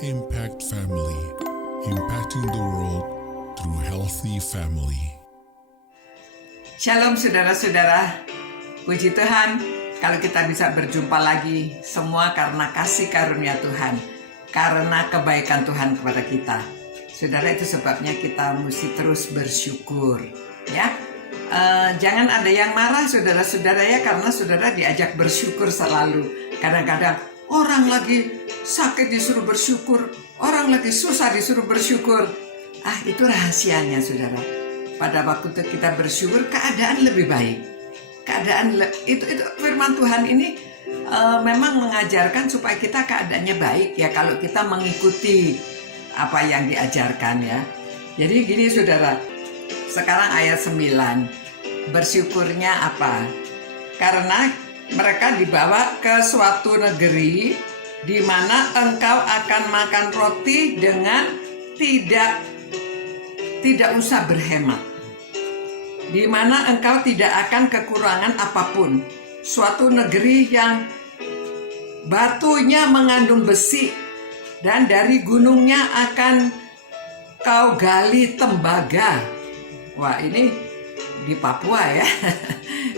Impact Family, impacting the world through healthy family. Shalom saudara-saudara, puji Tuhan kalau kita bisa berjumpa lagi, semua karena kasih karunia Tuhan, karena kebaikan Tuhan kepada kita. Saudara, itu sebabnya kita mesti terus bersyukur, ya. Jangan ada yang marah saudara-saudara ya, karena saudara diajak bersyukur selalu. Kadang-kadang orang lagi sakit disuruh bersyukur, orang lagi susah disuruh bersyukur. Itu rahasianya saudara. Pada waktu kita bersyukur, keadaan lebih baik. Itu firman Tuhan ini memang mengajarkan supaya kita keadaannya baik ya, kalau kita mengikuti apa yang diajarkan ya. Jadi gini saudara, sekarang ayat 9, bersyukurnya apa? Karena mereka dibawa ke suatu negeri di mana engkau akan makan roti dengan tidak usah berhemat, di mana engkau tidak akan kekurangan apapun. Suatu negeri yang batunya mengandung besi, dan dari gunungnya akan kau gali tembaga. Wah, ini di Papua ya.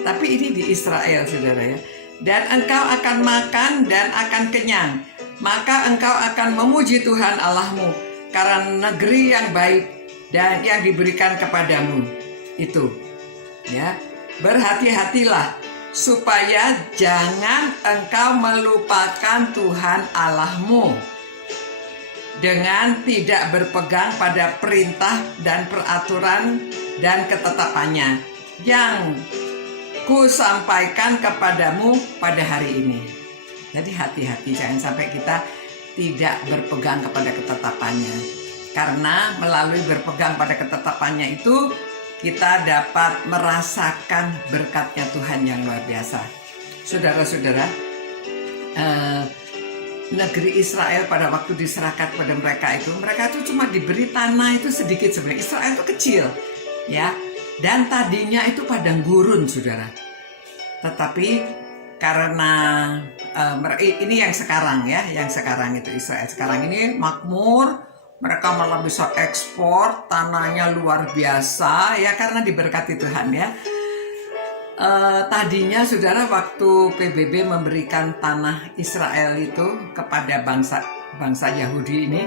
Tapi ini di Israel saudara ya. Dan engkau akan makan dan akan kenyang. Maka engkau akan memuji Tuhan Allahmu karena negeri yang baik dan yang diberikan kepadamu itu. Ya, berhati-hatilah supaya jangan engkau melupakan Tuhan Allahmu dengan tidak berpegang pada perintah dan peraturan dan ketetapannya yang ku sampaikan kepadamu pada hari ini. Jadi hati-hati, jangan sampai kita tidak berpegang kepada ketetapannya. Karena melalui berpegang pada ketetapannya itu kita dapat merasakan berkatnya Tuhan yang luar biasa. Saudara-saudara, negeri Israel pada waktu diserahkan pada mereka itu cuma diberi tanah itu sedikit sebenarnya. Israel itu kecil, ya. Dan tadinya itu padang gurun, saudara. Tetapi karena ini yang sekarang ya, yang sekarang itu Israel sekarang ini makmur, mereka malah bisa ekspor, tanahnya luar biasa ya, karena diberkati Tuhan ya. Tadinya saudara, waktu PBB memberikan tanah Israel itu kepada bangsa Yahudi ini,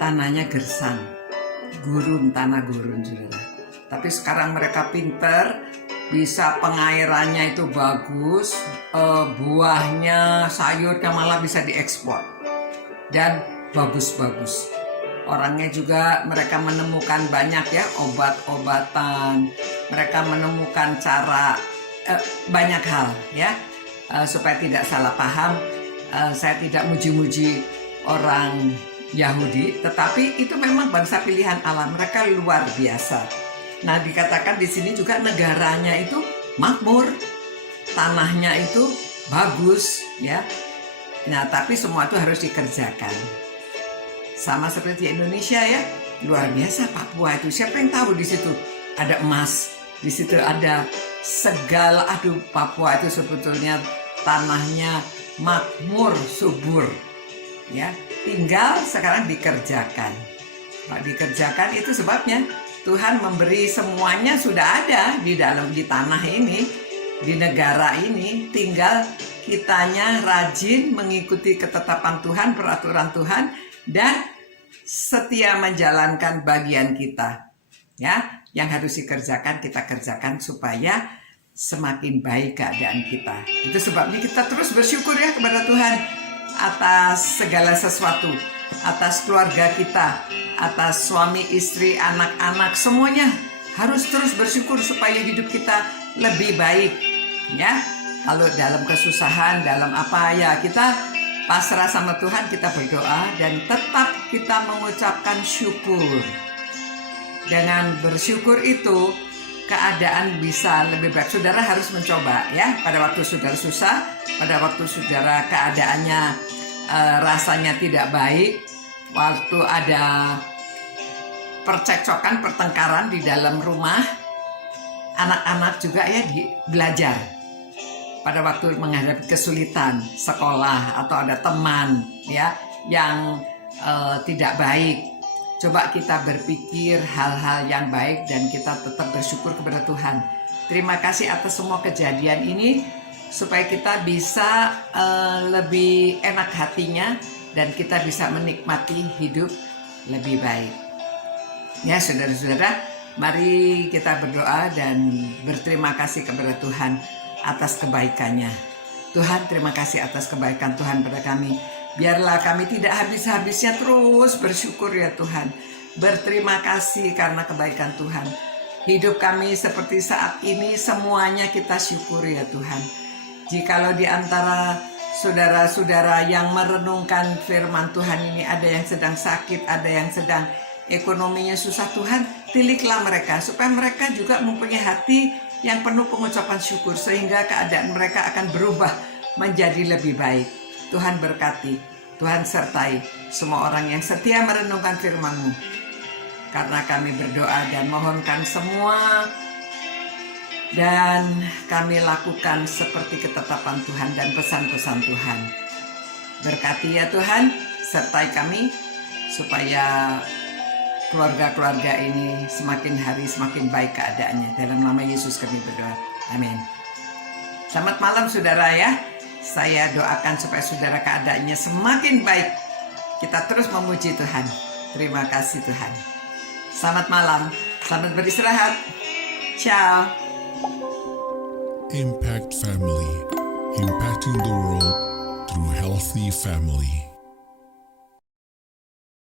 tanahnya gersang, tanah gurun saudara. Tapi sekarang mereka pinter, bisa pengairannya itu bagus, buahnya, sayurnya malah bisa diekspor dan bagus-bagus. Orangnya juga mereka menemukan banyak ya, obat-obatan, mereka menemukan cara banyak hal ya, supaya tidak salah paham. Saya tidak muji-muji orang Yahudi, tetapi itu memang bangsa pilihan Allah, mereka luar biasa. Nah, dikatakan di sini juga negaranya itu makmur, tanahnya itu bagus ya. Nah, tapi semua itu harus dikerjakan. Sama seperti Indonesia ya, luar biasa Papua itu. Siapa yang tahu di situ ada emas, di situ ada segala. Papua itu sebetulnya tanahnya makmur, subur ya. Tinggal sekarang dikerjakan. Nah, dikerjakan itu sebabnya Tuhan memberi semuanya sudah ada di tanah ini, di negara ini. Tinggal kitanya rajin mengikuti ketetapan Tuhan, peraturan Tuhan, dan setia menjalankan bagian kita. Ya, yang harus dikerjakan kita kerjakan supaya semakin baik keadaan kita. Itu sebabnya kita terus bersyukur ya kepada Tuhan atas segala sesuatu, atas keluarga kita, atas suami, istri, anak-anak, semuanya harus terus bersyukur supaya hidup kita lebih baik ya. Kalau dalam kesusahan, dalam apa ya, kita pasrah sama Tuhan, kita berdoa dan tetap kita mengucapkan syukur. Dengan bersyukur itu keadaan bisa lebih baik. Saudara harus mencoba ya, pada waktu saudara susah, pada waktu saudara keadaannya rasanya tidak baik, waktu ada percekcokan, pertengkaran di dalam rumah, anak-anak juga ya belajar. Pada waktu menghadapi kesulitan sekolah atau ada teman ya yang tidak baik. Coba kita berpikir hal-hal yang baik dan kita tetap bersyukur kepada Tuhan. Terima kasih atas semua kejadian ini supaya kita bisa lebih enak hatinya dan kita bisa menikmati hidup lebih baik. Ya saudara-saudara, mari kita berdoa dan berterima kasih kepada Tuhan atas kebaikannya. Tuhan, terima kasih atas kebaikan Tuhan pada kami. Biarlah kami tidak habis-habisnya terus bersyukur ya Tuhan. Berterima kasih karena kebaikan Tuhan. Hidup kami seperti saat ini semuanya kita syukuri ya Tuhan. Jikalau di antara saudara-saudara yang merenungkan firman Tuhan ini ada yang sedang sakit, ada yang sedang ekonominya susah, Tuhan, tiliklah mereka supaya mereka juga mempunyai hati yang penuh pengucapan syukur sehingga keadaan mereka akan berubah menjadi lebih baik. Tuhan berkati, Tuhan sertai semua orang yang setia merenungkan firman-Mu. Karena kami berdoa dan mohonkan semua dan kami lakukan seperti ketetapan Tuhan dan pesan-pesan Tuhan. Berkati ya Tuhan, sertai kami supaya keluarga-keluarga ini semakin hari semakin baik keadaannya. Dalam nama Yesus kami berdoa. Amin. Selamat malam saudara ya. Saya doakan supaya saudara keadaannya semakin baik. Kita terus memuji Tuhan. Terima kasih Tuhan. Selamat malam. Selamat beristirahat. Ciao. Impact Family, impacting the world through healthy family.